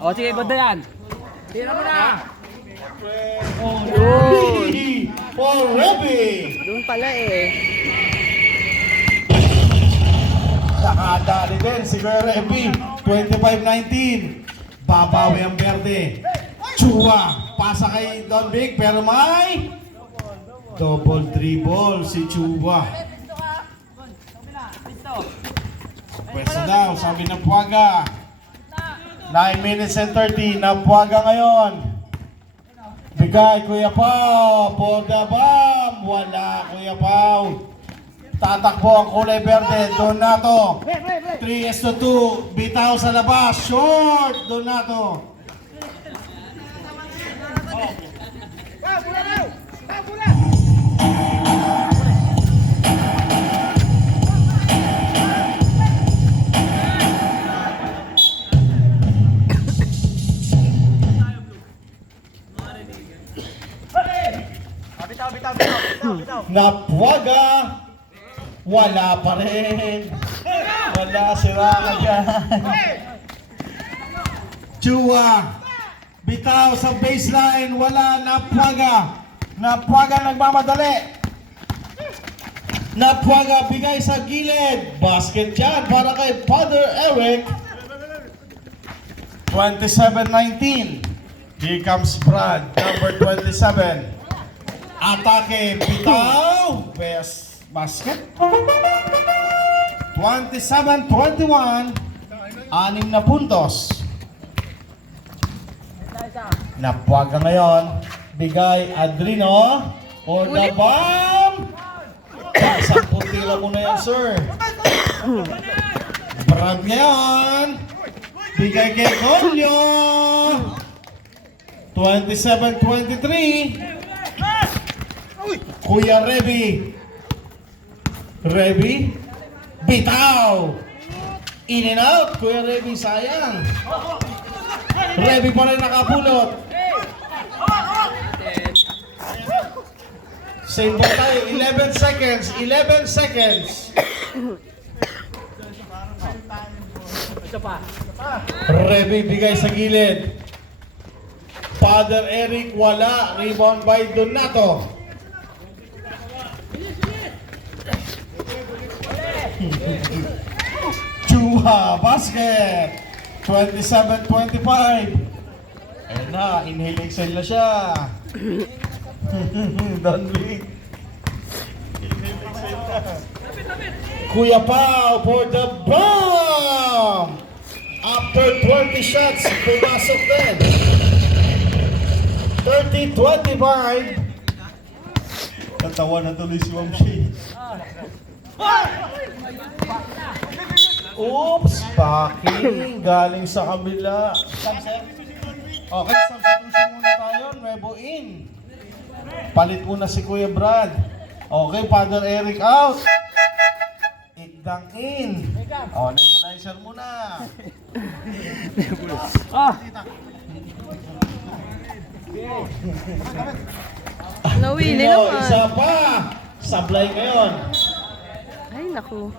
O, sige, banda yan. Tira mo na. Oh, yun! For Reby! Doon pala eh. Nakadali din si Kuya Reby. 25-19. Babawi ang Berde. Chua. Pasa kay Don Big pero may double dribble si Chua. Pwesa daw, sabi ng Puaga. 9 minutes and 30. Napuaga ngayon. Bigay, Kuya Pao. For the bomb. Wala, Kuya Pao. Tatakbo ang kulay verde. Donato. 3-2. Bitaw sa labas. Short. Donato. Napuaga. Wala pa rin. Wala, sira ka dyan. Chua. Bitaw sa baseline. Wala, Napuaga. Napuaga nagmamadali. Napuaga bigay sa gilid. Basket dyan para kay Father Eric. 27-19. Here comes Brad, number 27. Atake, bitaw. Best basket. 27-21. 6 na puntos. Napuaga ngayon. Bigay Adrino. For the bomb. Isang puntila muna yan, sir. Brad ngayon. Bigay kay Colio. 27-23. Kuya Reby. Reby. Bitaw. In and out. Kuya Reby, sayang. Reby pa rin nakapulot. Same ball tayo. 11 seconds. 11 seconds. Reby bigay sa gilid. Father Eric wala. Rebound by Donato. Chua basket. 27-25. Ayun na, inhale exhale na siya. Don Big. Inhale exhale na. Kuya Pao for the bomb. After 20 shots, pumasok din. 30-25. Natawa na tuloy si Ma'am Shay. Oops, packing. Galing sa kabila. Okay, substitution muna tayo. Nuevo in. Palit muna si Kuya Brad. Okay, Father Eric out. Igdang in. O, nebulizer muna. Nawili Dino, naman. isa pa. Sablay ngayon. Ay, naku.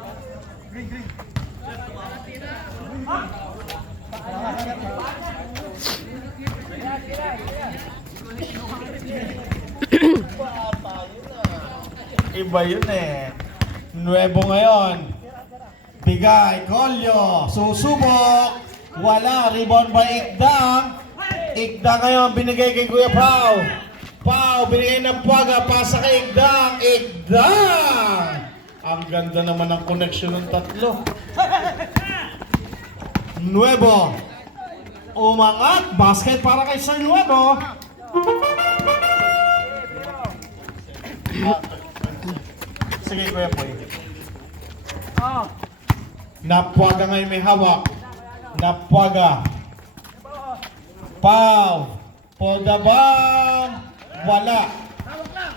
Iba yun eh. Nuevo ngayon. Bigay, Colio. Susubok. Wala. Rebound by Igdang. Igdang ngayon binigay kay Kuya Pao. Pao, binigay ng Puaga. Pasa kay Igdang. Igdang! Ang ganda naman ng connection ng tatlo. Nuevo. Umangat. Basket para kay Sir Nuevo. Sige, Kuya Poy. Napuaga ngayon may hawak. Napuaga. Pau. For the bomb. Wala.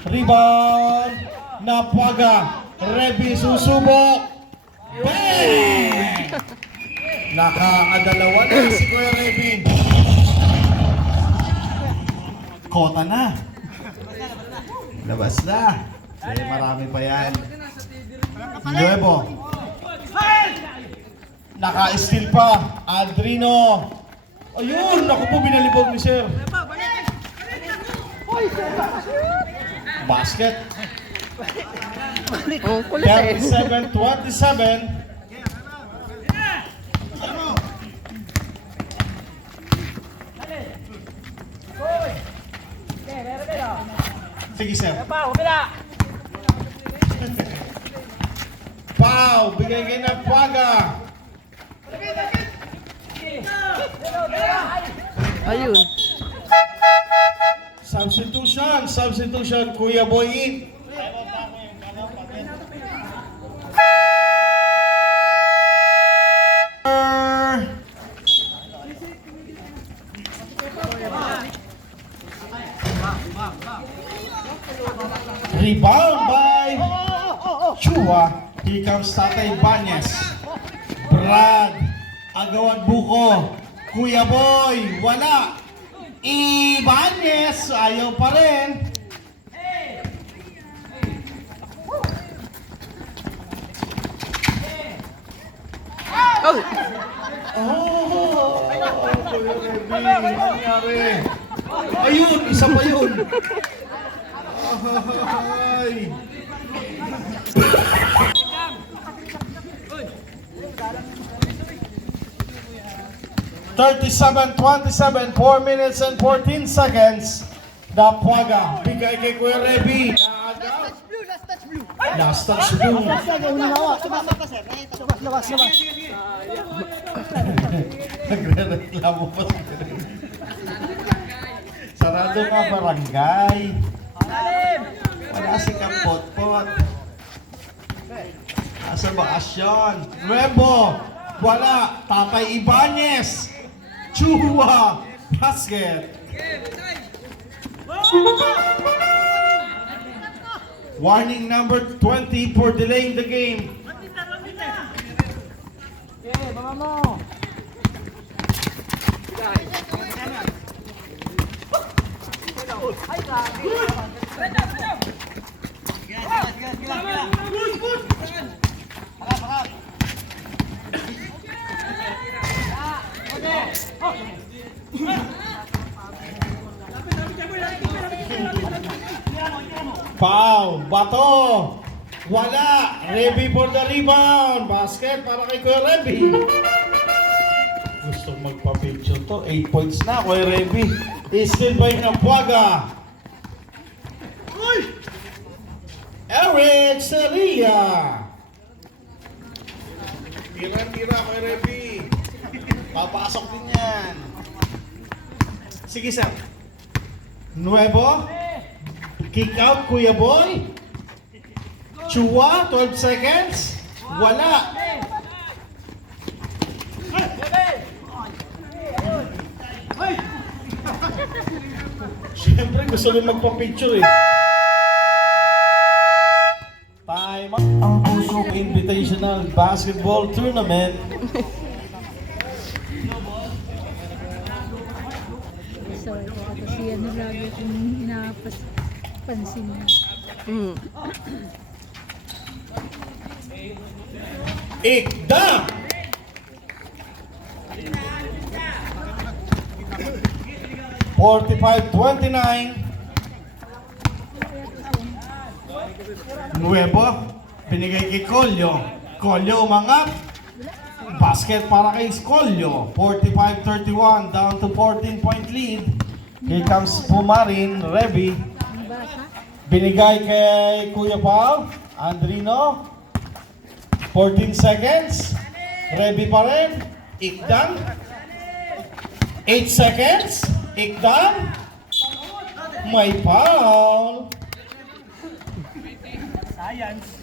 Rebound. Napuaga. Reby susubok. Bang! Nakakadalawa na si Kuya Reby. Kota na. Labas na. Marami pa yan. Nuevo. Naka-steal pa. Adrino. Ayun, naku po, binalibog ni Sir. Basket. Oh, kulit eh. 37-27. Sige, Sir. Pau, bigay kayo ng Puaga. Ayun. Substitution, Kuya Boy in. Rebound by Chua. Here comes Tatay Banyes. Brad, Agawan Buko. Kuya Boy, wala. Ibanez, ayaw pa rin. Oh! Oh, Kuya Reby, nangyari. Ayun, isa pa yun. Ay. (37-27), 4 minutes and 14 seconds. Dapuaga, bigay kay Kuya Reby. Last touch blue. Nagre-reklamo pa si Reby. Sarado ka barangay. Wala si Kampot-pot. Nasa bakasyon. Nuevo. Wala. Tatay Ibanez. Chua. Basket. Warning number 20 for delaying the game. Foul, bato, wala, Reby for the rebound, basket para kay Kuya Reby. Gusto magpa-picture to, 8 points na Kuya Reby. Still by Dapuaga. Eric Celia. Tira-tira Kuya Reby. Papasok din yan. Sige, Sam. Nuevo. Kick out, Kuya Boy. Chua, 12 seconds. Wala. Siyempre, gusto rin magpa-picture eh. Time up. Ang Pusok Invitational Basketball Tournament. So, kasi ano lagi kong inapansin niya. Ikda! (45-29). Nuevo, binigay kay Colio. Colio umangat. Basket para kay Colio. 45-31, down to 14-point lead. Here comes Pumarin, Reby. Binigay kay Kuya Paul, Andrino. 14 seconds. Reby pa rin. Ikdang. 8 seconds. Ikdang. May foul.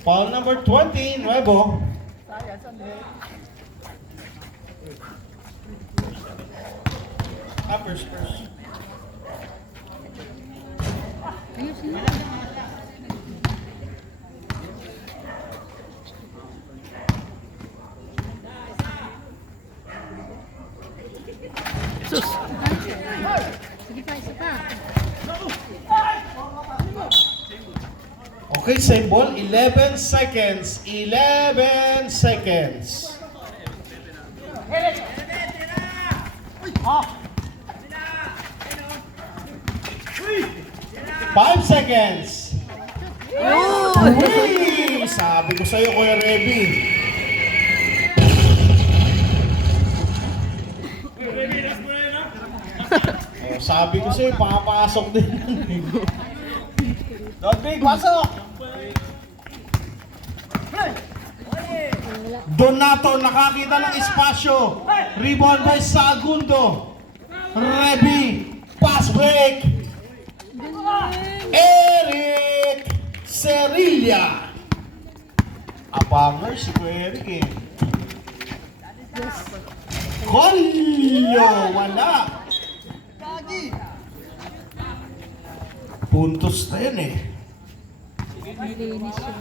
Foul number 20, Nuevo. First. Ayusin mo. Sus! Sige pa, isa pa. Okay, same ball. 11 seconds. 11 seconds. 5 seconds. Yun! Uy! Sabi ko sa'yo, Kuya Reby. Sabi ko sa'yo, pakapasok din. Rodrick, pasok! Donato, nakakita ng espasyo. Rebound by Segundo. Reby, pass break. Eric Cerilla. Abanger si Kuya Eric eh. Kolyo, wala. Puntos na yun eh. Malinis yung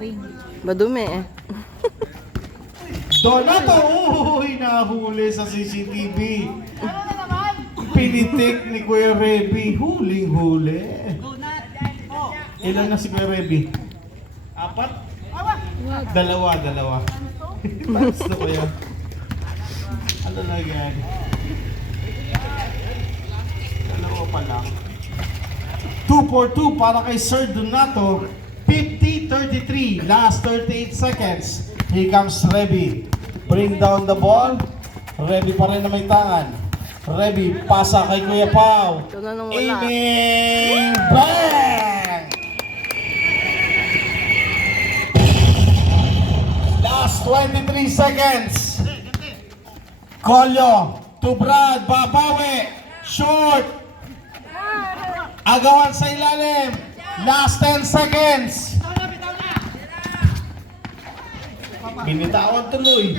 ring. Madumi eh. Donato, uy, nahuli sa CCTV. Pinitik ni Kuya Reby, huling-huli. Ilan na si Kuya Reby? 4? Wag. Dalawa. Gusto ko yan. Ano na yan? Dalawa pa lang. 2 for 2 para kay Sir Donato. 50-33. Last 38 seconds. Here comes Reby. Bring down the ball. Reby pa rin na may tangan. Reby, pasa kay Kuya Pao. Ito na nang wala. Aiming! Bang! Last 23 seconds. Kolyo to Brad, babawi. Short. Agawan sa ilalim. Last 10 seconds. Binitawan tuloy.